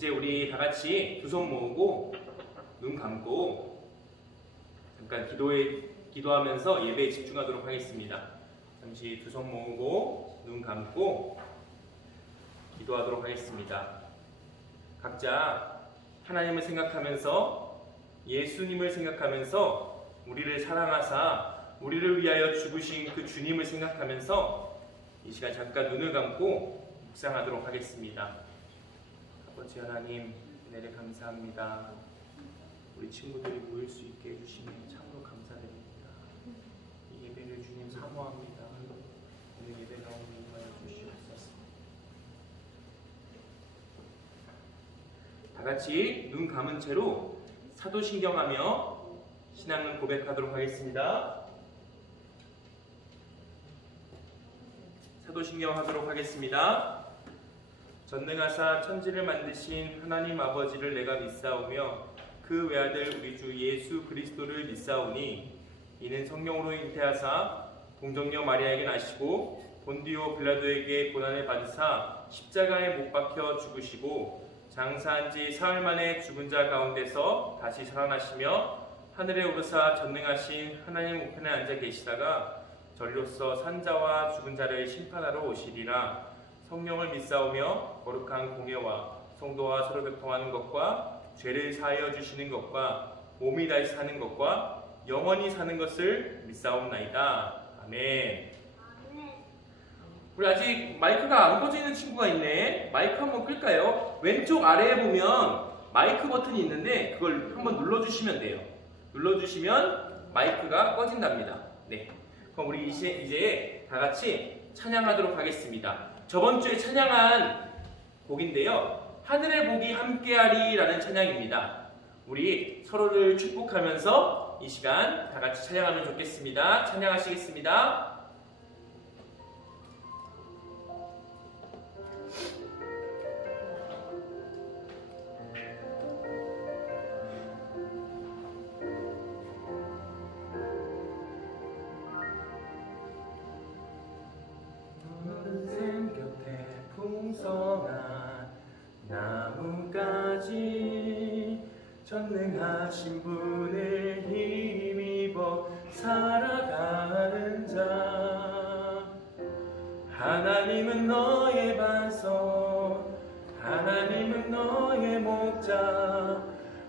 이제 우리 다 같이 두 손 모으고 눈 감고 잠깐 기도하면서 예배에 집중하도록 하겠습니다. 잠시 두 손 모으고 눈 감고 기도하도록 하겠습니다. 각자 하나님을 생각하면서 예수님을 생각하면서 우리를 사랑하사 우리를 위하여 죽으신 그 주님을 생각하면서 이 시간 잠깐 눈을 감고 묵상하도록 하겠습니다. 아버지 하나님, 은혜를 감사합니다. 우리 친구들이 모일 수 있게 해주시니 참으로 감사드립니다. 이 예배를 주님 사모합니다. 오늘 예배 나오는 인하여 주시옵소서. 다 같이 눈 감은 채로 사도신경하며 신앙을 고백하도록 하겠습니다. 사도신경 하도록 하겠습니다. 전능하사 천지를 만드신 하나님 아버지를 내가 믿사오며 그 외아들 우리 주 예수 그리스도를 믿사오니 이는 성령으로 잉태하사 동정녀 마리아에게 나시고 본디오 빌라도에게 고난을 받으사 십자가에 못 박혀 죽으시고 장사한 지 사흘 만에 죽은 자 가운데서 다시 살아나시며 하늘에 오르사 전능하신 하나님 우편에 앉아 계시다가 전로서 산자와 죽은 자를 심판하러 오시리라. 성령을 믿사오며 거룩한 공예와 성도와 서로 교통하는 것과 죄를 사하여 주시는 것과 몸이 다시 사는 것과 영원히 사는 것을 믿사옵나이다. 아멘. 우리 아직 마이크가 안 꺼져 있는 친구가 있네. 마이크 한번 끌까요? 왼쪽 아래에 보면 마이크 버튼이 있는데 그걸 한번 눌러주시면 돼요. 눌러주시면 마이크가 꺼진답니다. 네. 그럼 우리 이제 다 같이 찬양하도록 하겠습니다. 저번 주에 찬양한 곡인데요. 하늘의 복이 함께하리 라는 찬양입니다. 우리 서로를 축복하면서 이 시간 다 같이 찬양하면 좋겠습니다. 찬양하시겠습니다. 풍성한 나무까지 전능하신 분을 힘입어 살아가는 자 하나님은 너의 반석 하나님은 너의 목자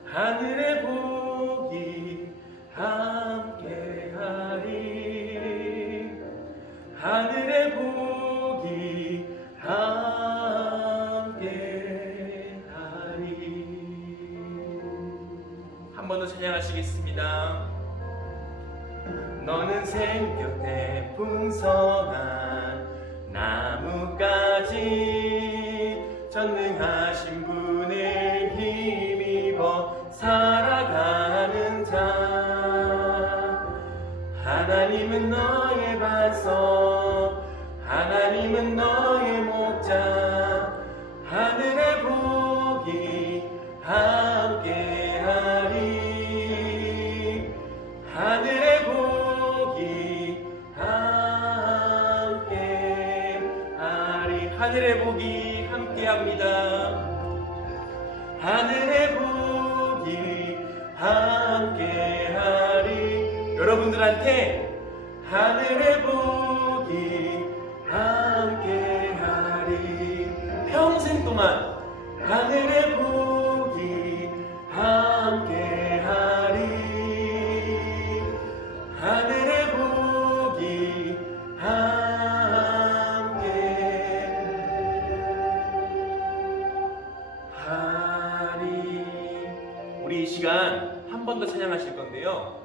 하늘의 복이 함께하리 하늘의 복이 함께하리. 한 번 더 찬양하시겠습니다. 너는 샘곁에 풍성한 나무까지 전능하신 분을 힘입어 살아가는 자 하나님은 너의 반석 하나님은 너의 목자 하늘의 복이 함께하리 하늘의 복이 함께하리 하늘의 복이 함께합니다. 하늘의 복이 함께하리 여러분들한테 하늘의 복이 함께하리 평생 동안 하늘의 복이 함께하리 하늘의 복이 함께하리 우리 이 시간 한 번 더 찬양하실 건데요.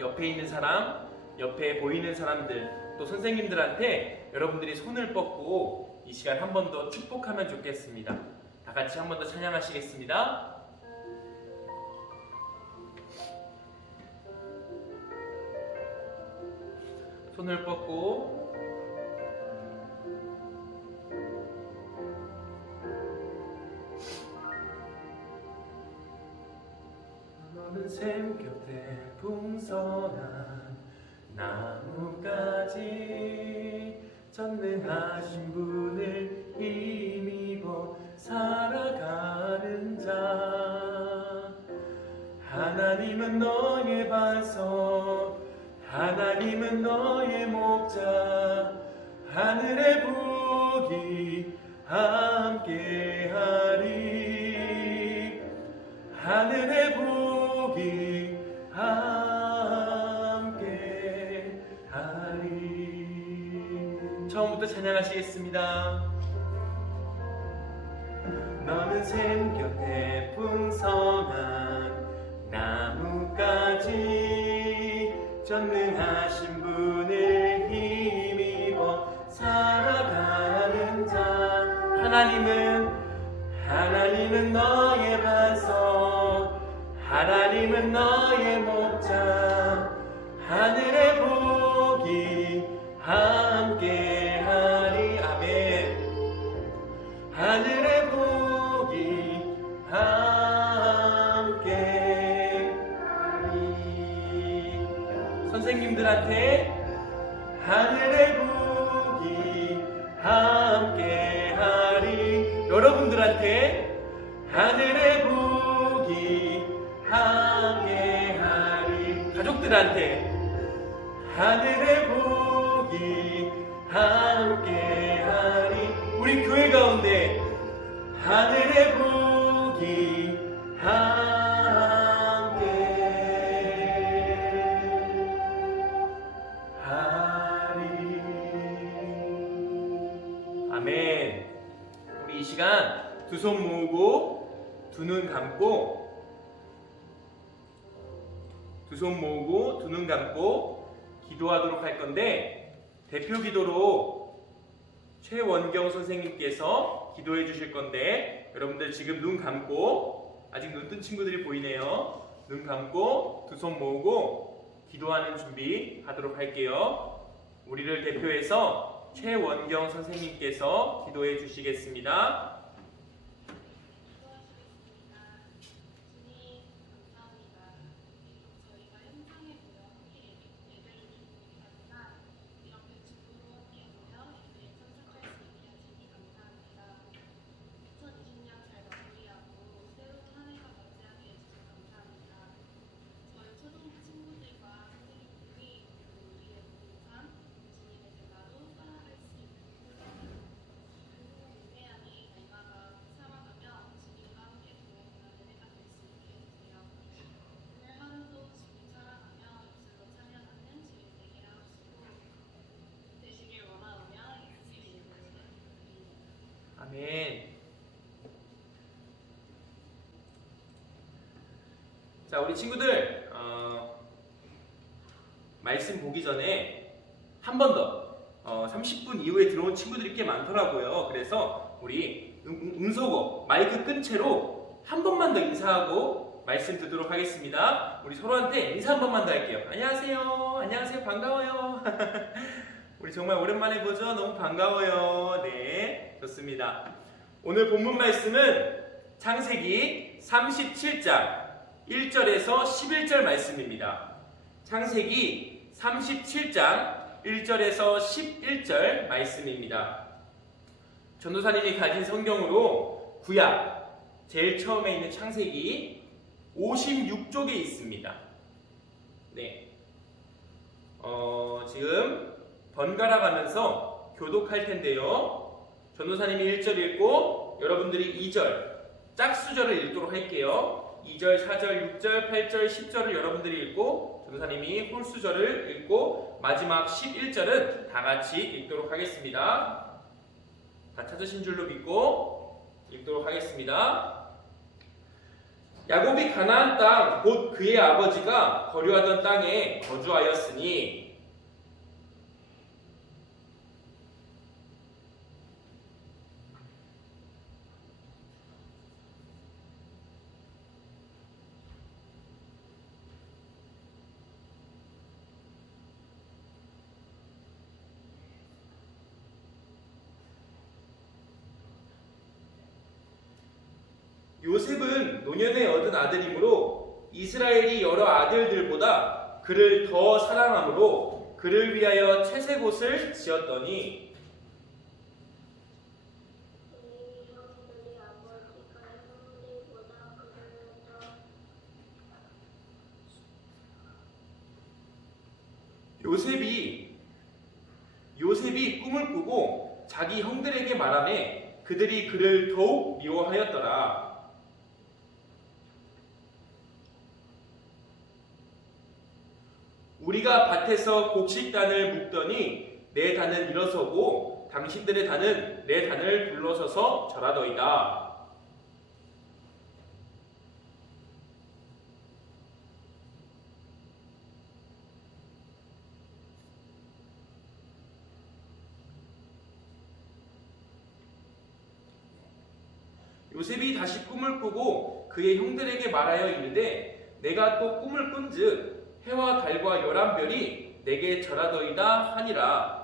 옆에 있는 사람, 옆에 보이는 사람들 또 선생님들한테 여러분들이 손을 뻗고 이 시간 한 번 더 축복하면 좋겠습니다. 다 같이 한 번 더 찬양하시겠습니다. 손을 뻗고 너는 샘 곁에 풍성한 나무까지 전능하신 분을 힘입어 살아가는 살아가는 자. 하나님은 너의 반석, 하나님은 너의 목자. 하늘의 북이 함께하리, 하늘의 북이 함께하리. 처음부터 찬양하시겠습니다. 너는 샘 곁에 풍성한 나무까지 전능하신 분을 힘입어 살아가는 자. 하나님은 너의 반석, 하나님은 너의 목자. 하늘의 복이 함께하리. 아멘. 하늘의 복이 함께하리. 선생님들한테 하늘의 복이 함께하리. 여러분들한테 하늘의 복이 함께하리. 가족들한테 하늘의 복이 함께하리. 우리 교회 가운데 하늘의 복이 함께하리. 아멘. 우리 이 시간 두 손 모으고 두 눈 감고, 두 손 모으고 두 눈 감고 기도하도록 할 건데, 대표 기도로 최원경 선생님께서 기도해 주실 건데, 여러분들 지금 눈 감고, 아직 눈 뜬 친구들이 보이네요. 눈 감고 두 손 모으고 기도하는 준비 하도록 할게요. 우리를 대표해서 최원경 선생님께서 기도해 주시겠습니다. 아멘. 자, 우리 친구들 말씀 보기 전에 한 번 더 30분 이후에 들어온 친구들이 꽤 많더라고요. 그래서 우리 음소거 마이크 끈 채로 한 번만 더 인사하고 말씀 듣도록 하겠습니다. 우리 서로한테 인사 한 번만 더 할게요. 안녕하세요. 안녕하세요. 반가워요. 우리 정말 오랜만에 보죠? 너무 반가워요. 네, 좋습니다. 오늘 본문 말씀은 창세기 37장 1절에서 11절 말씀입니다. 창세기 37장 1절에서 11절 말씀입니다. 전도사님이 가진 성경으로 구약 제일 처음에 있는 창세기 56쪽에 있습니다. 네, 지금 번갈아 가면서 교독할 텐데요. 전도사님이 1절 읽고 여러분들이 2절 짝수절을 읽도록 할게요. 2절, 4절, 6절, 8절, 10절을 여러분들이 읽고 전도사님이 홀수절을 읽고 마지막 11절은 다 같이 읽도록 하겠습니다. 다 찾으신 줄로 믿고 읽도록 하겠습니다. 야곱이 가나안 땅 곧 그의 아버지가 거류하던 땅에 거주하였으니 요셉은 노년에 얻은 아들이므로 이스라엘이 여러 아들들보다 그를 더 사랑함으로 그를 위하여 채색옷을 지었더니 요셉이 꿈을 꾸고 자기 형들에게 말하매 그들이 그를 더욱 미워하였더라. 우리가 밭에서 곡식단을 묶더니 내 단은 일어서고 당신들의 단은 내 단을 둘러서서 절하더이다. 요셉이 다시 꿈을 꾸고 그의 형들에게 말하여 이르되 내가 또 꿈을 꾼즉 해와 달과 11별이 내게 절하더이다 하니라.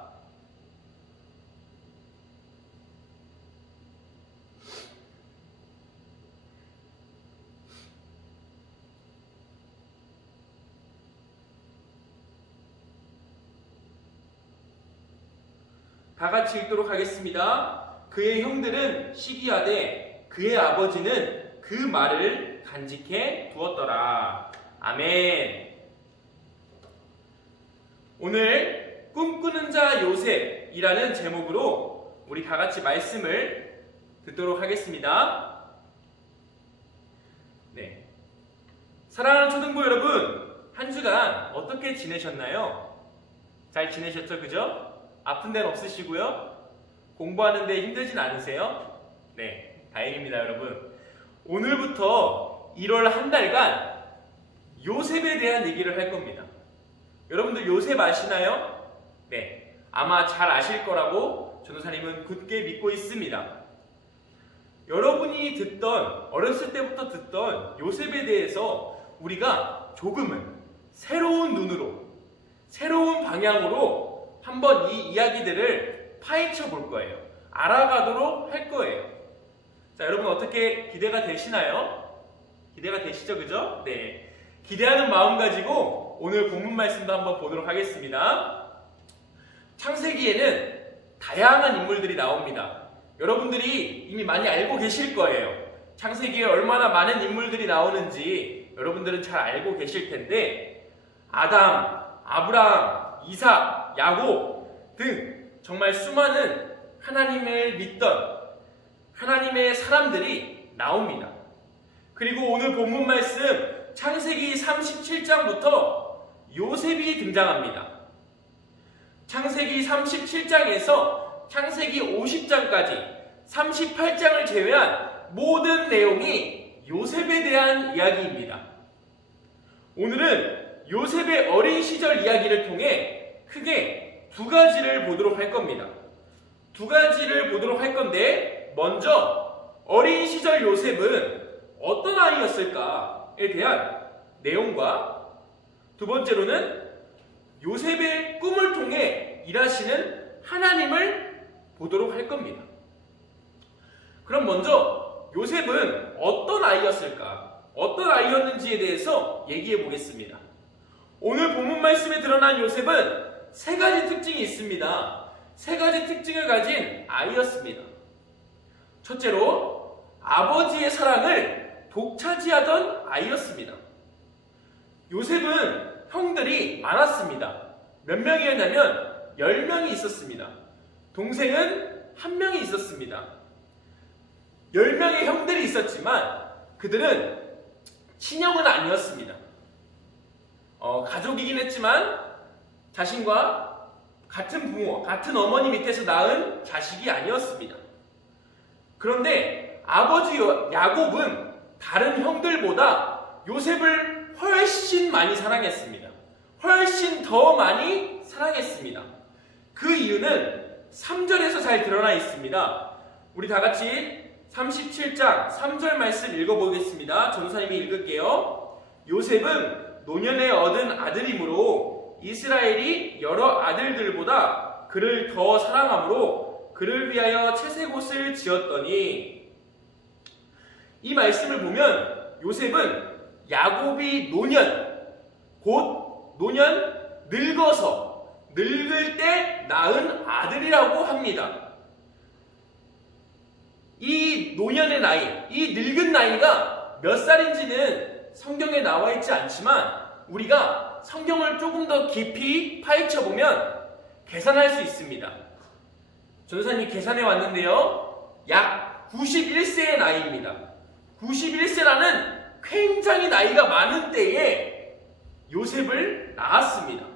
다 같이 읽도록 하겠습니다. 그의 형들은 시기하되 그의 아버지는 그 말을 간직해 두었더라. 아멘. 오늘 꿈꾸는 자 요셉이라는 제목으로 우리 다 같이 말씀을 듣도록 하겠습니다. 네. 사랑하는 초등부 여러분, 한 주간 어떻게 지내셨나요? 잘 지내셨죠? 그죠? 아픈 데는 없으시고요. 공부하는데 힘들진 않으세요? 네, 다행입니다, 여러분. 오늘부터 1월 한 달간 요셉에 대한 얘기를 할 겁니다. 여러분들 요셉 아시나요? 네, 아마 잘 아실 거라고 전도사님은 굳게 믿고 있습니다. 여러분이 어렸을 때부터 듣던 요셉에 대해서 우리가 조금은 새로운 눈으로, 새로운 방향으로 한번 이 이야기들을 파헤쳐 볼 거예요. 알아가도록 할 거예요. 자, 여러분 어떻게 기대가 되시나요? 기대가 되시죠? 그죠? 네. 기대하는 마음 가지고 오늘 본문 말씀도 한번 보도록 하겠습니다. 창세기에는 다양한 인물들이 나옵니다. 여러분들이 이미 많이 알고 계실 거예요. 창세기에 얼마나 많은 인물들이 나오는지 여러분들은 잘 알고 계실 텐데 아담, 아브라함, 이삭, 야곱 등 정말 수많은 하나님을 믿던 하나님의 사람들이 나옵니다. 그리고 오늘 본문 말씀 창세기 37장부터 요셉이 등장합니다. 창세기 37장에서 창세기 50장까지 38장을 제외한 모든 내용이 요셉에 대한 이야기입니다. 오늘은 요셉의 어린 시절 이야기를 통해 크게 두 가지를 보도록 할 겁니다. 두 가지를 보도록 할 건데 먼저 어린 시절 요셉은 어떤 아이였을까에 대한 내용과 두 번째로는 요셉의 꿈을 통해 일하시는 하나님을 보도록 할 겁니다. 그럼 먼저 요셉은 어떤 아이였을까? 어떤 아이였는지에 대해서 얘기해 보겠습니다. 오늘 본문 말씀에 드러난 요셉은 세 가지 특징이 있습니다. 세 가지 특징을 가진 아이였습니다. 첫째로 아버지의 사랑을 독차지하던 아이였습니다. 요셉은 형들이 많았습니다. 몇 명이었냐면 10명이 있었습니다. 동생은 1명이 있었습니다. 10명의 형들이 있었지만 그들은 친형은 아니었습니다. 가족이긴 했지만 자신과 같은 부모, 같은 어머니 밑에서 낳은 자식이 아니었습니다. 그런데 아버지 야곱은 다른 형들보다 요셉을 훨씬 많이 사랑했습니다. 훨씬 더 많이 사랑했습니다. 그 이유는 3절에서 잘 드러나 있습니다. 우리 다 같이 37장 3절 말씀 읽어보겠습니다. 전도사님이 읽을게요. 요셉은 노년에 얻은 아들이므로 이스라엘이 여러 아들들보다 그를 더 사랑하므로 그를 위하여 채색옷을 지었더니, 이 말씀을 보면 요셉은 야곱이 노년 늙어서 늙을 때 낳은 아들이라고 합니다. 이 노년의 나이, 이 늙은 나이가 몇 살인지는 성경에 나와 있지 않지만 우리가 우리가 성경을 조금 더 깊이 파헤쳐 보면 계산할 수 있습니다. 전도사님이 계산해 왔는데요, 약 91세의 나이입니다. 91세라는 굉장히 나이가 많은 때에 요셉을 낳았습니다.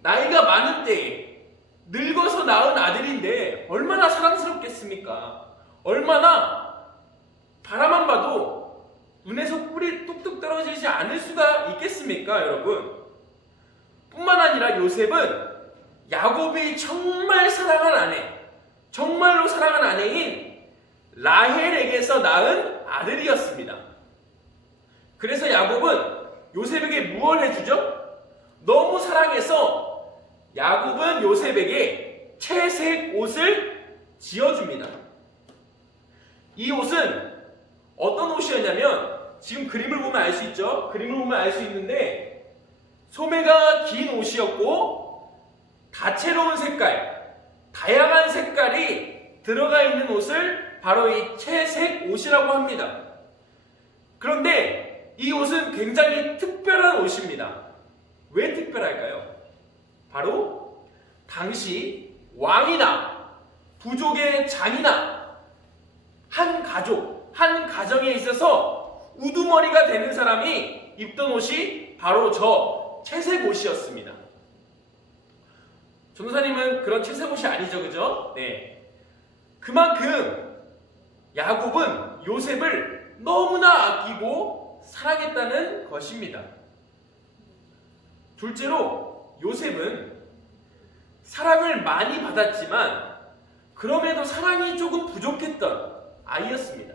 나이가 많은 때에 늙어서 낳은 아들인데 얼마나 사랑스럽겠습니까? 얼마나 바라만 봐도 눈에서 꿀이 뚝뚝 떨어지지 않을 수가 있겠습니까, 여러분? 뿐만 아니라 요셉은 야곱이 정말 사랑한 아내, 정말로 사랑한 아내인 라헬에게서 낳은 아들이었습니다. 그래서 야곱은 요셉에게 무엇을 해주죠? 너무 사랑해서 야곱은 요셉에게 채색 옷을 지어줍니다. 이 옷은 어떤 옷이었냐면, 지금 그림을 보면 알 수 있죠? 그림을 보면 알 수 있는데, 소매가 긴 옷이었고 다채로운 색깔, 다양한 색깔이 들어가 있는 옷을 바로 이 채색 옷이라고 합니다. 그런데 이 옷은 굉장히 특별한 옷입니다. 왜 특별할까요? 바로 당시 왕이나 부족의 장이나 한 가족, 한 가정에 있어서 우두머리가 되는 사람이 입던 옷이 바로 저 채색 옷이었습니다. 전도사님은 그런 채색 옷이 아니죠, 그죠? 네. 그만큼 야곱은 요셉을 너무나 아끼고 사랑했다는 것입니다. 둘째로 요셉은 사랑을 많이 받았지만 그럼에도 사랑이 조금 부족했던 아이였습니다.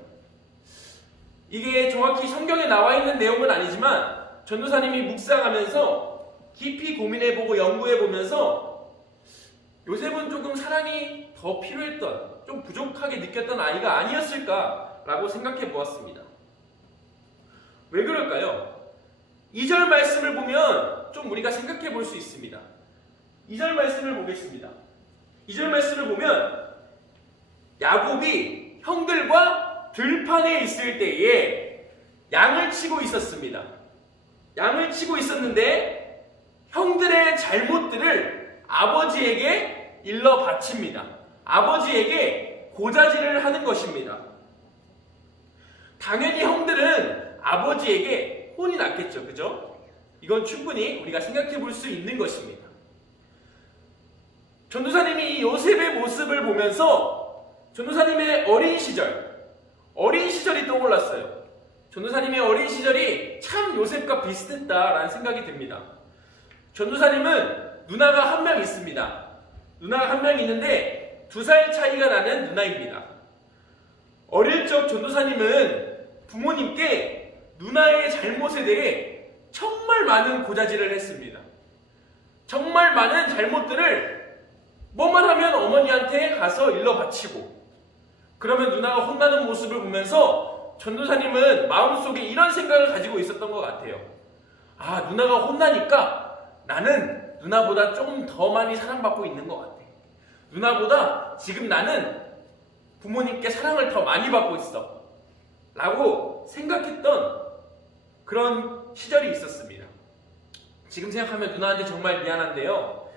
이게 정확히 성경에 나와 있는 내용은 아니지만 전도사님이 묵상하면서 깊이 고민해보고 연구해보면서 요셉은 조금 사랑이 더 필요했던, 좀 부족하게 느꼈던 아이가 아니었을까라고 생각해 보았습니다. 왜 그럴까요? 2절 말씀을 보면 좀 우리가 생각해 볼 수 있습니다. 2절 말씀을 보겠습니다. 2절 말씀을 보면 야곱이 형들과 들판에 있을 때에 양을 치고 있었습니다. 양을 치고 있었는데 형들의 잘못들을 아버지에게 일러 바칩니다. 아버지에게 고자질을 하는 것입니다. 당연히 형들은 아버지에게 혼이 났겠죠, 그죠? 이건 충분히 우리가 생각해 볼 수 있는 것입니다. 전도사님이 이 요셉의 모습을 보면서 전도사님의 어린 시절이 떠올랐어요. 전도사님의 어린 시절이 참 요셉과 비슷했다라는 생각이 듭니다. 전도사님은 누나가 한 명 있습니다. 누나가 한 명 있는데 2살 차이가 나는 누나입니다. 어릴 적 전도사님은 부모님께 누나의 잘못에 대해 정말 많은 고자질을 했습니다. 정말 많은 잘못들을 뭐만 하면 어머니한테 가서 일러 바치고, 그러면 누나가 혼나는 모습을 보면서 전도사님은 마음속에 이런 생각을 가지고 있었던 것 같아요. 아, 누나가 혼나니까 나는 누나보다 조금 더 많이 사랑받고 있는 것 같아. 누나보다 지금 나는 부모님께 사랑을 더 많이 받고 있어 라고 생각했던 그런 시절이 있었습니다. 지금 생각하면 누나한테 정말 미안한데요,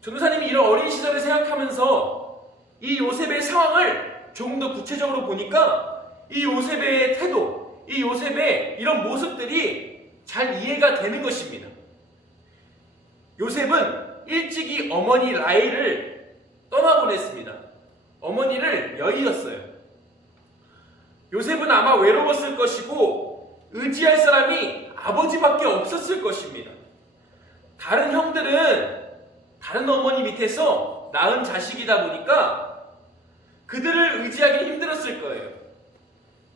전도사님이 이런 어린 시절을 생각하면서 이 요셉의 상황을 조금 더 구체적으로 보니까 이 요셉의 태도, 이 요셉의 이런 모습들이 잘 이해가 되는 것입니다. 요셉은 일찍이 어머니 라헬을 떠나보냈습니다. 어머니를 여의었어요. 요셉은 아마 외로웠을 것이고 의지할 사람이 아버지밖에 없었을 것입니다. 다른 형들은 다른 어머니 밑에서 낳은 자식이다 보니까 그들을 의지하기 힘들었을 거예요.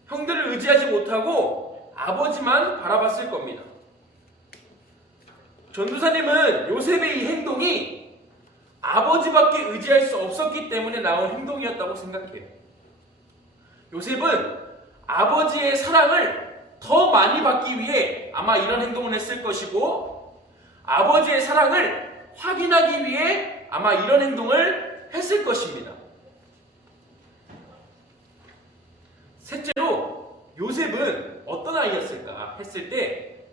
형들을 의지하지 못하고 아버지만 바라봤을 겁니다. 전도사님은 요셉의 이 행동이 아버지밖에 의지할 수 없었기 때문에 나온 행동이었다고 생각해요. 요셉은 아버지의 사랑을 더 많이 받기 위해 아마 이런 행동을 했을 것이고, 아버지의 사랑을 확인하기 위해 아마 이런 행동을 했을 것입니다. 셋째로 요셉은 어떤 아이였을까 했을 때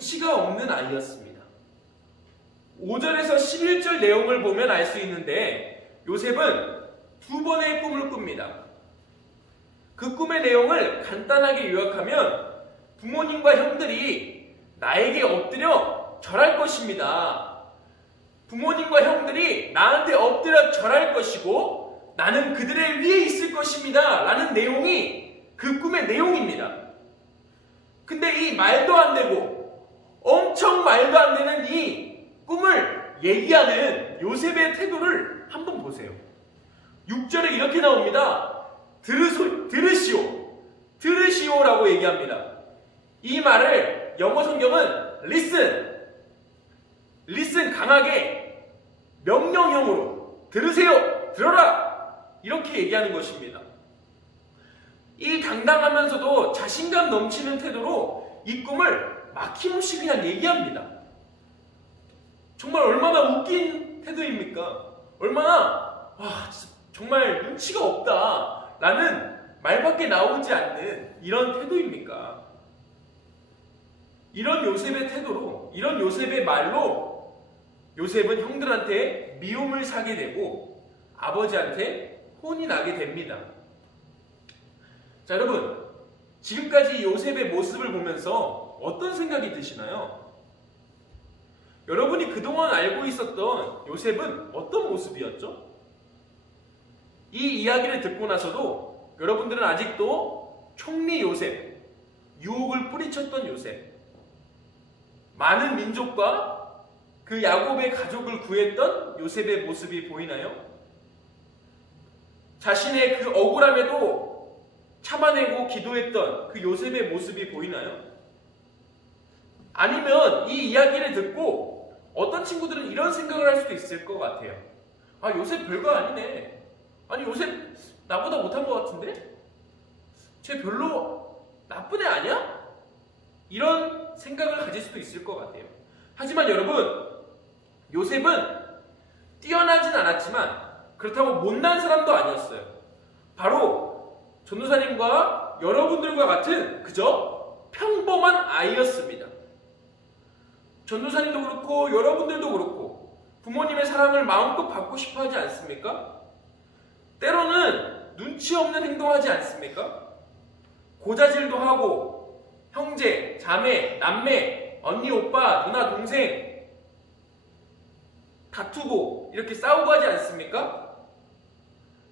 눈치가 없는 아이였습니다. 5절에서 11절 내용을 보면 알 수 있는데 요셉은 두 번의 꿈을 꿉니다. 그 꿈의 내용을 간단하게 요약하면 부모님과 형들이 나에게 엎드려 절할 것입니다. 부모님과 형들이 나한테 엎드려 절할 것이고 나는 그들의 위에 있을 것입니다. 라는 내용이 그 꿈의 내용입니다. 근데 이 말도 안 되고 엄청 말도 안 되는 이 꿈을 얘기하는 요셉의 태도를 한번 보세요. 6절에 이렇게 나옵니다. 들으시오라고 얘기합니다. 이 말을 영어 성경은 listen 강하게 명령형으로 들으세요, 들어라 이렇게 얘기하는 것입니다. 이 당당하면서도 자신감 넘치는 태도로 이 꿈을 막힘없이 그냥 얘기합니다. 정말 얼마나 웃긴 태도입니까? 얼마나 정말 눈치가 없다 라는 말밖에 나오지 않는 이런 태도입니까? 이런 요셉의 태도로, 이런 요셉의 말로 요셉은 형들한테 미움을 사게 되고 아버지한테 혼이 나게 됩니다. 자, 여러분, 지금까지 요셉의 모습을 보면서 어떤 생각이 드시나요? 여러분이 그동안 알고 있었던 요셉은 어떤 모습이었죠? 이 이야기를 듣고 나서도 여러분들은 아직도 총리 요셉, 유혹을 뿌리쳤던 요셉, 많은 민족과 그 야곱의 가족을 구했던 요셉의 모습이 보이나요? 자신의 그 억울함에도 참아내고 기도했던 그 요셉의 모습이 보이나요? 아니면 이 이야기를 듣고 어떤 친구들은 이런 생각을 할 수도 있을 것 같아요. 요셉 별거 아니네. 아니, 요셉 나보다 못한 것 같은데? 쟤 별로 나쁜 애 아니야? 이런 생각을 가질 수도 있을 것 같아요. 하지만 여러분, 요셉은 뛰어나진 않았지만 그렇다고 못난 사람도 아니었어요. 바로 전도사님과 여러분들과 같은 그저 평범한 아이였습니다. 전도사님도 그렇고 여러분들도 그렇고 부모님의 사랑을 마음껏 받고 싶어 하지 않습니까? 때로는 눈치 없는 행동하지 않습니까? 고자질도 하고 형제, 자매, 남매, 언니, 오빠, 누나, 동생 다투고 이렇게 싸우고 하지 않습니까?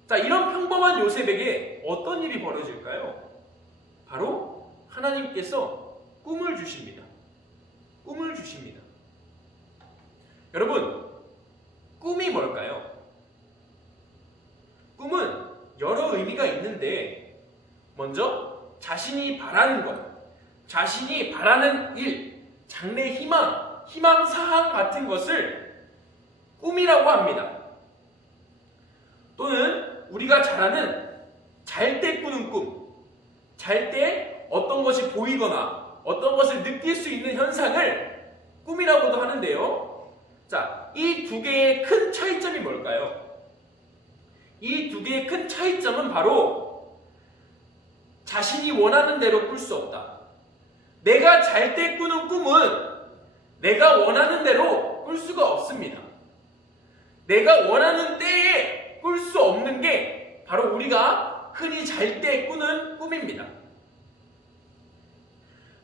자, 이런 평범한 요셉에게 어떤 일이 벌어질까요? 바로 하나님께서 꿈을 주십니다. 꿈을 주십니다. 여러분, 꿈이 뭘까요? 꿈은 여러 의미가 있는데 먼저 자신이 바라는 것, 자신이 바라는 일, 장래 희망, 희망사항 같은 것을 꿈이라고 합니다. 또는 우리가 잘 아는 잘 때 꾸는 꿈, 잘 때 어떤 것이 보이거나 어떤 것을 느낄 수 있는 현상을 꿈이라고도 하는데요. 자, 이 두 개의 큰 차이점이 뭘까요? 이 두 개의 큰 차이점은 바로 자신이 원하는 대로 꿀 수 없다. 내가 잘 때 꾸는 꿈은 내가 원하는 대로 꿀 수가 없습니다. 내가 원하는 때에 꿀 수 없는 게 바로 우리가 흔히 잘 때 꾸는 꿈입니다.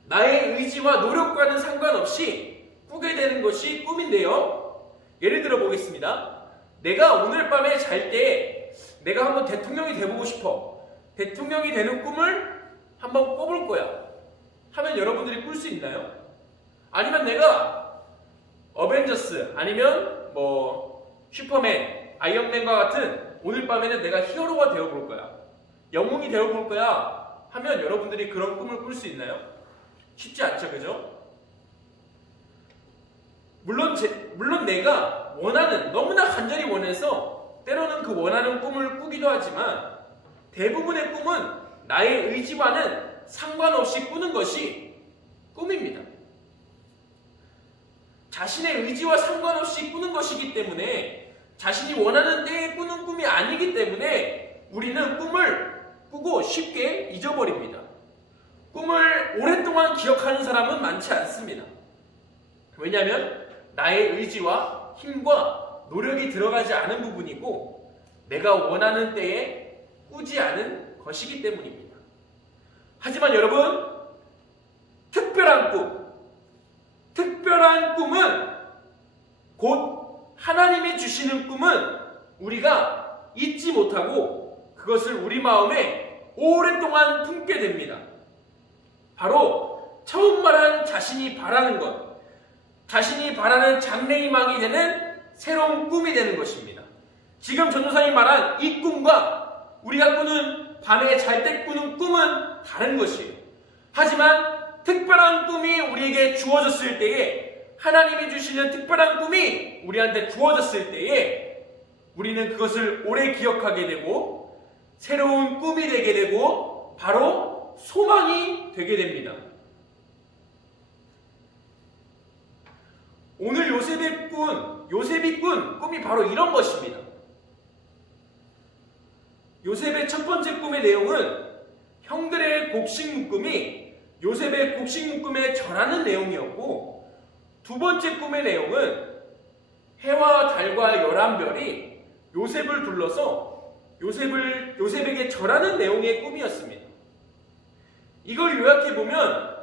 나의 의지와 노력과는 상관없이 꾸게 되는 것이 꿈인데요. 예를 들어 보겠습니다. 내가 오늘 밤에 잘 때 내가 한번 대통령이 돼보고 싶어. 대통령이 되는 꿈을 한번 꿔볼 거야. 하면 여러분들이 꿀 수 있나요? 아니면 내가 어벤져스 아니면 슈퍼맨, 아이언맨과 같은 오늘 밤에는 내가 히어로가 되어볼 거야. 영웅이 되어볼 거야. 하면 여러분들이 그런 꿈을 꿀 수 있나요? 쉽지 않죠, 그죠? 물론 내가 원하는, 너무나 간절히 원해서 때로는 그 원하는 꿈을 꾸기도 하지만 대부분의 꿈은 나의 의지와는 상관없이 꾸는 것이 꿈입니다. 자신의 의지와 상관없이 꾸는 것이기 때문에 자신이 원하는 때에 꾸는 꿈이 아니기 때문에 우리는 꿈을 꾸고 쉽게 잊어버립니다. 꿈을 오랫동안 기억하는 사람은 많지 않습니다. 왜냐하면 나의 의지와 힘과 노력이 들어가지 않은 부분이고 내가 원하는 때에 꾸지 않은 것이기 때문입니다. 하지만 여러분, 특별한 꿈은 곧 하나님이 주시는 꿈은 우리가 잊지 못하고 그것을 우리 마음에 오랫동안 품게 됩니다. 바로 처음 말한 자신이 바라는 것, 자신이 바라는 장래희망이 되는 새로운 꿈이 되는 것입니다. 지금 전도사님 말한 이 꿈과 우리가 꾸는 밤에 잘 때 꾸는 꿈은 다른 것이에요. 하지만 특별한 꿈이 우리에게 주어졌을 때에, 하나님이 주시는 특별한 꿈이 우리한테 주어졌을 때에 우리는 그것을 오래 기억하게 되고 새로운 꿈이 되게 되고 바로 소망이 되게 됩니다. 오늘 요셉이 꾼 꿈이 바로 이런 것입니다. 요셉의 첫 번째 꿈의 내용은 형들의 곡식 묶음이 요셉의 곡식 묶음에 절하는 내용이었고, 두 번째 꿈의 내용은 해와 달과 11별이 요셉을 둘러서 요셉에게 절하는 내용의 꿈이었습니다. 이걸 요약해보면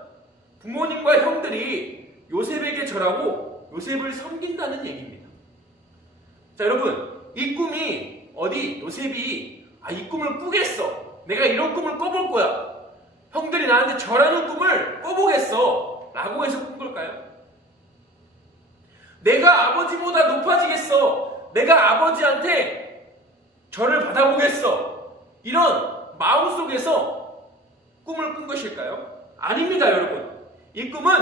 부모님과 형들이 요셉에게 절하고 요셉을 섬긴다는 얘기입니다. 자, 여러분, 이 꿈이 요셉이 이 꿈을 꾸겠어, 내가 이런 꿈을 꿔볼 거야, 형들이 나한테 절하는 꿈을 꿔보겠어 라고 해서 꾼 걸까요? 내가 아버지보다 높아지겠어, 내가 아버지한테 절을 받아보겠어, 이런 마음속에서 꿈을 꾼 것일까요? 아닙니다, 여러분. 이 꿈은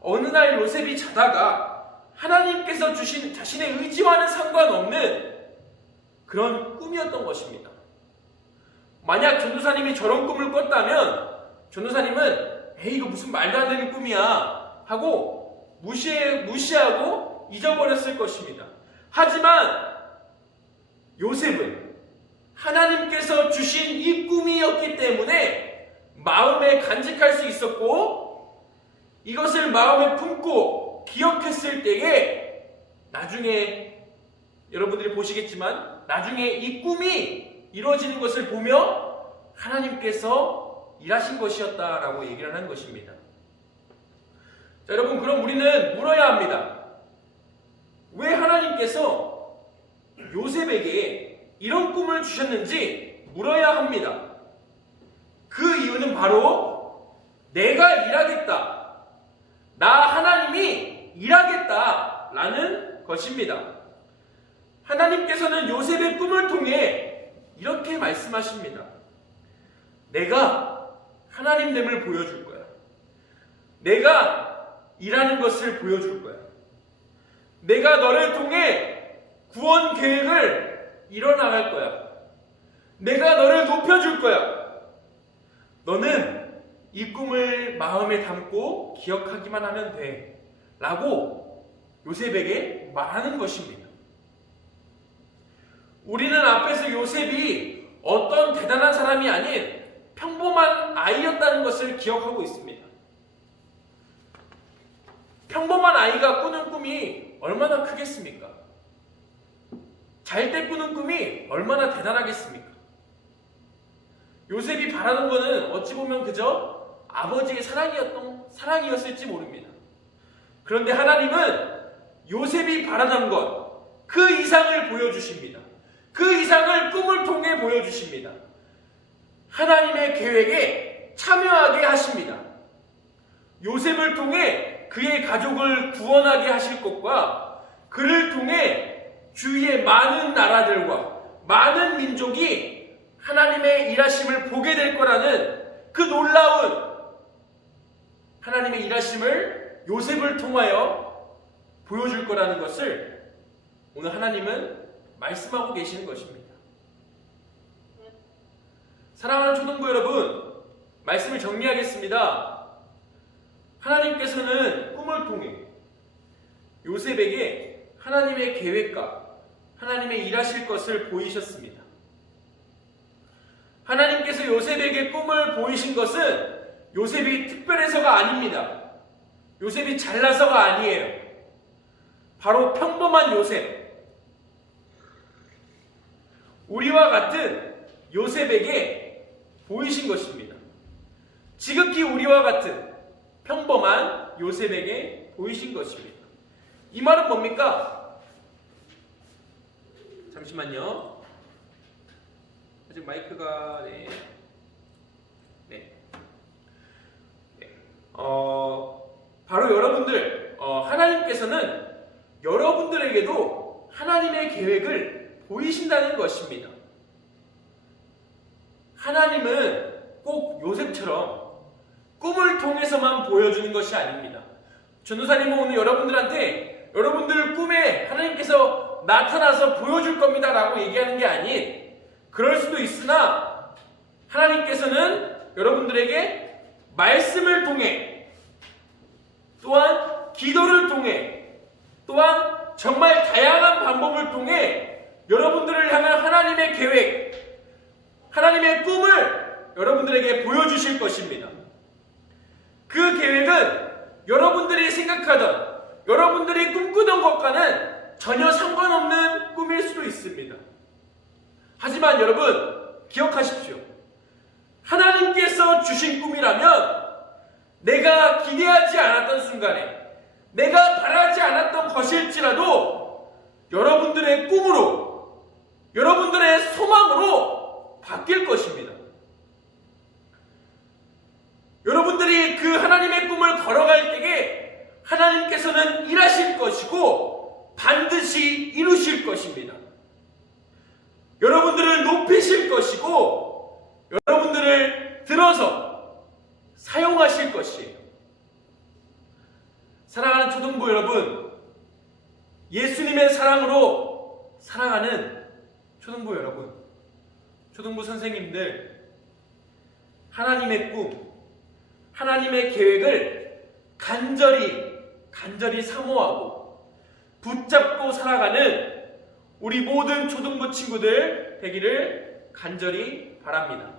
어느 날 요셉이 자다가 하나님께서 주신 자신의 의지와는 상관없는 그런 꿈이었던 것입니다. 만약 전도사님이 저런 꿈을 꿨다면 전도사님은 이거 무슨 말도 안 되는 꿈이야 하고 무시하고 잊어버렸을 것입니다. 하지만 요셉은 하나님께서 주신 이 꿈이었기 때문에 마음에 간직할 수 있었고, 이것을 마음에 품고 기억했을 때에 나중에 여러분들이 보시겠지만 나중에 이 꿈이 이루어지는 것을 보며 하나님께서 일하신 것이었다라고 얘기를 하는 것입니다. 자, 여러분, 그럼 우리는 물어야 합니다. 왜 하나님께서 요셉에게 이런 꿈을 주셨는지 물어야 합니다. 그 이유는 바로 내가 일하겠다, 나 하나님이 일하겠다 라는 것입니다. 하나님께서는 요셉의 꿈을 통해 이렇게 말씀하십니다. 내가 하나님됨을 보여줄 거야. 내가 일하는 것을 보여줄 거야. 내가 너를 통해 구원 계획을 이뤄나갈 거야. 내가 너를 높여줄 거야. 너는 이 꿈을 마음에 담고 기억하기만 하면 돼 라고 요셉에게 말하는 것입니다. 우리는 앞에서 요셉이 어떤 대단한 사람이 아닌 평범한 아이였다는 것을 기억하고 있습니다. 평범한 아이가 꾸는 꿈이 얼마나 크겠습니까? 잘 때 꾸는 꿈이 얼마나 대단하겠습니까? 요셉이 바라는 것은 어찌 보면 그저 아버지의 사랑이었을지 모릅니다. 그런데 하나님은 요셉이 바라는 것, 그 이상을 보여주십니다. 그 이상을 꿈을 통해 보여주십니다. 하나님의 계획에 참여하게 하십니다. 요셉을 통해 그의 가족을 구원하게 하실 것과 그를 통해 주위의 많은 나라들과 많은 민족이 하나님의 일하심을 보게 될 거라는 그 놀라운 하나님의 일하심을 요셉을 통하여 보여줄 거라는 것을 오늘 하나님은 말씀하고 계시는 것입니다. 사랑하는 초등부 여러분, 말씀을 정리하겠습니다. 하나님께서는 꿈을 통해 요셉에게 하나님의 계획과 하나님의 일하실 것을 보이셨습니다. 하나님께서 요셉에게 꿈을 보이신 것은 요셉이 특별해서가 아닙니다. 요셉이 잘나서가 아니에요. 바로 평범한 요셉, 우리와 같은 요셉에게 보이신 것입니다. 지극히 우리와 같은 평범한 요셉에게 보이신 것입니다. 이 말은 뭡니까? 잠시만요. 아직 마이크가 바로 여러분들, 하나님께서는 여러분들에게도 하나님의 계획을 보이신다는 것입니다. 하나님은 꼭 요셉처럼 꿈을 통해서만 보여주는 것이 아닙니다. 전도사님은 오늘 여러분들한테 여러분들 꿈에 하나님께서 나타나서 보여줄 겁니다 라고 얘기하는 게 아닌, 그럴 수도 있으나 하나님께서는 여러분들에게 말씀을 통해, 또한 기도를 통해, 또한 정말 다양한 방법을 통해 여러분들을 향한 하나님의 계획, 하나님의 꿈을 여러분들에게 보여주실 것입니다. 그 계획은 여러분들이 생각하던, 여러분들이 꿈꾸던 것과는 전혀 상관없는 꿈일 수도 있습니다. 하지만 여러분, 기억하십시오. 하나님께서 주신 꿈이라면 내가 기대하지 않았던 순간에, 내가 바라지 않았던 것일지라도 여러분들의 꿈으로, 여러분들의 소망으로 바뀔 것입니다. 여러분들이 그 하나님의 꿈을 걸어갈 때에 하나님께서는 일하실 것이고 반드시 이루실 것입니다. 여러분들을 높이실 것이고 여러분들을 들어서 사용하실 것이에요. 사랑하는 초등부 여러분, 예수님의 사랑으로 사랑하는 초등부 여러분, 초등부 선생님들, 하나님의 꿈, 하나님의 계획을 간절히 사모하고 붙잡고 살아가는 우리 모든 초등부 친구들 되기를 간절히 바랍니다.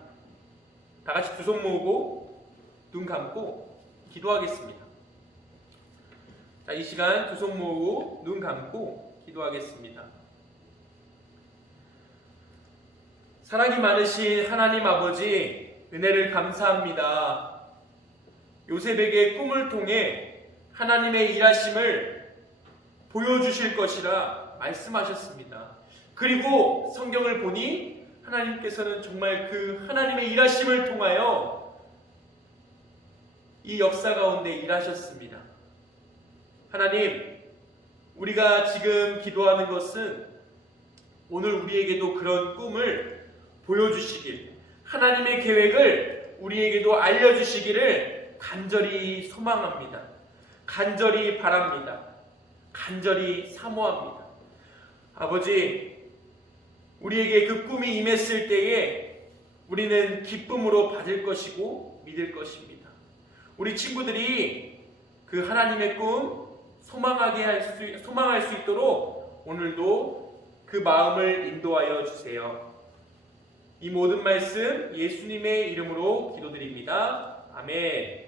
다 같이 두 손 모으고 눈 감고 기도하겠습니다. 자, 이 시간 두 손 모으고 눈 감고 기도하겠습니다. 사랑이 많으신 하나님 아버지, 은혜를 감사합니다. 요셉에게 꿈을 통해 하나님의 일하심을 보여주실 것이라 말씀하셨습니다. 그리고 성경을 보니 하나님께서는 정말 그 하나님의 일하심을 통하여 이 역사 가운데 일하셨습니다. 하나님, 우리가 지금 기도하는 것은 오늘 우리에게도 그런 꿈을 보여주시길, 하나님의 계획을 우리에게도 알려주시기를 간절히 소망합니다. 간절히 바랍니다. 간절히 사모합니다. 아버지, 우리에게 그 꿈이 임했을 때에 우리는 기쁨으로 받을 것이고 믿을 것입니다. 우리 친구들이 그 하나님의 꿈 소망할 수 있도록 오늘도 그 마음을 인도하여 주세요. 이 모든 말씀 예수님의 이름으로 기도드립니다. 아멘.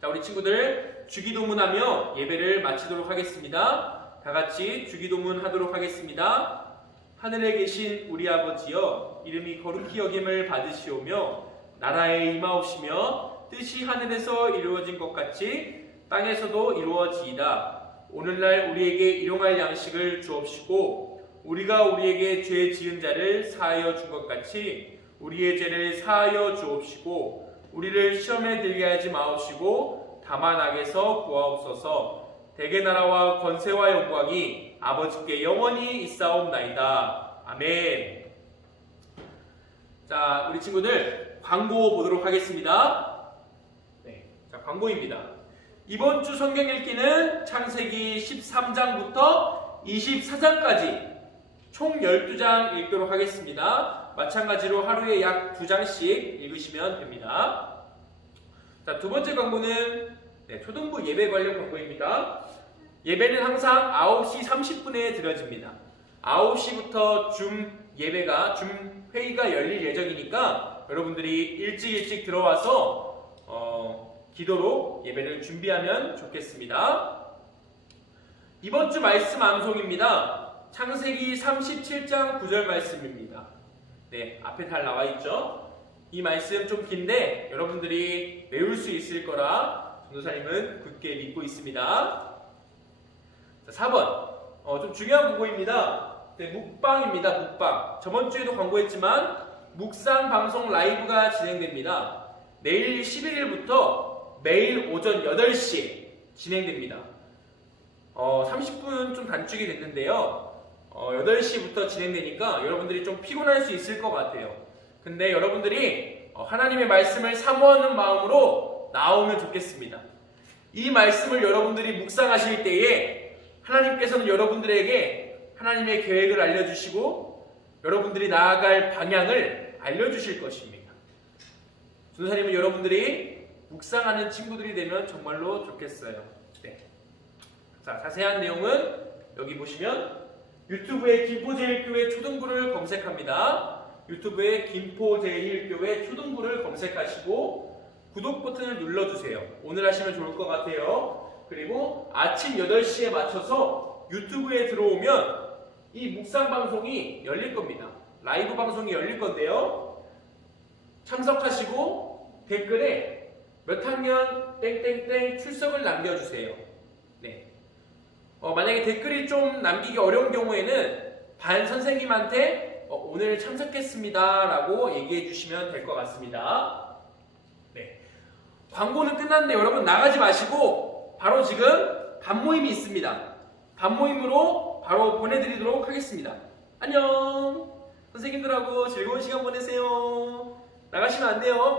자, 우리 친구들 주기도문하며 예배를 마치도록 하겠습니다. 다 같이 주기도문 하도록 하겠습니다. 하늘에 계신 우리 아버지여, 이름이 거룩히 여김을 받으시오며 나라에 임하옵시며 뜻이 하늘에서 이루어진 것 같이 땅에서도 이루어지이다. 오늘날 우리에게 일용할 양식을 주옵시고 우리가 우리에게 죄 지은 자를 사하여 준 것 같이 우리의 죄를 사하여 주옵시고 우리를 시험에 들게 하지 마옵시고 다만 악에서 구하옵소서. 대개 나라와 권세와 영광이 아버지께 영원히 있사옵나이다. 아멘. 자, 우리 친구들 광고 보도록 하겠습니다. 네, 자, 광고입니다. 이번 주 성경 읽기는 창세기 13장부터 24장까지 총 12장 읽도록 하겠습니다. 마찬가지로 하루에 약 2장씩 읽으시면 됩니다. 자, 두 번째 광고는 초등부 예배 관련 광고입니다. 예배는 항상 9시 30분에 드려집니다. 9시부터 줌 회의가 열릴 예정이니까 여러분들이 일찍 들어와서 기도로 예배를 준비하면 좋겠습니다. 이번 주 말씀 암송입니다. 창세기 37장 9절 말씀입니다. 네, 앞에 잘 나와 있죠? 이 말씀 좀 긴데 여러분들이 외울 수 있을 거라 전도사님은 굳게 믿고 있습니다. 자, 4번. 좀 중요한 광고입니다. 네, 묵방입니다. 묵방. 저번 주에도 광고했지만 묵상 방송 라이브가 진행됩니다. 내일 11일부터 매일 오전 8시에 진행됩니다. 30분 좀 단축이 됐는데요. 8시부터 진행되니까 여러분들이 좀 피곤할 수 있을 것 같아요. 근데 여러분들이 하나님의 말씀을 사모하는 마음으로 나오면 좋겠습니다. 이 말씀을 여러분들이 묵상하실 때에 하나님께서는 여러분들에게 하나님의 계획을 알려주시고 여러분들이 나아갈 방향을 알려주실 것입니다. 전도사님은 여러분들이 묵상하는 친구들이 되면 정말로 좋겠어요. 네. 자, 자세한 내용은 여기 보시면 유튜브에 김포제일교회 초등부를 검색합니다. 유튜브에 김포제일교회 초등부를 검색하시고 구독 버튼을 눌러주세요. 오늘 하시면 좋을 것 같아요. 그리고 아침 8시에 맞춰서 유튜브에 들어오면 이 묵상 방송이 열릴 겁니다. 라이브 방송이 열릴 건데요. 참석하시고 댓글에 몇 학년 땡땡땡 출석을 남겨주세요. 네. 만약에 댓글이 좀 남기기 어려운 경우에는 반 선생님한테 오늘 참석했습니다 라고 얘기해 주시면 될 것 같습니다. 네. 광고는 끝났는데 여러분 나가지 마시고 바로 지금 밤모임이 있습니다. 밤모임으로 바로 보내드리도록 하겠습니다. 안녕. 선생님들하고 즐거운 시간 보내세요. 나가시면 안 돼요.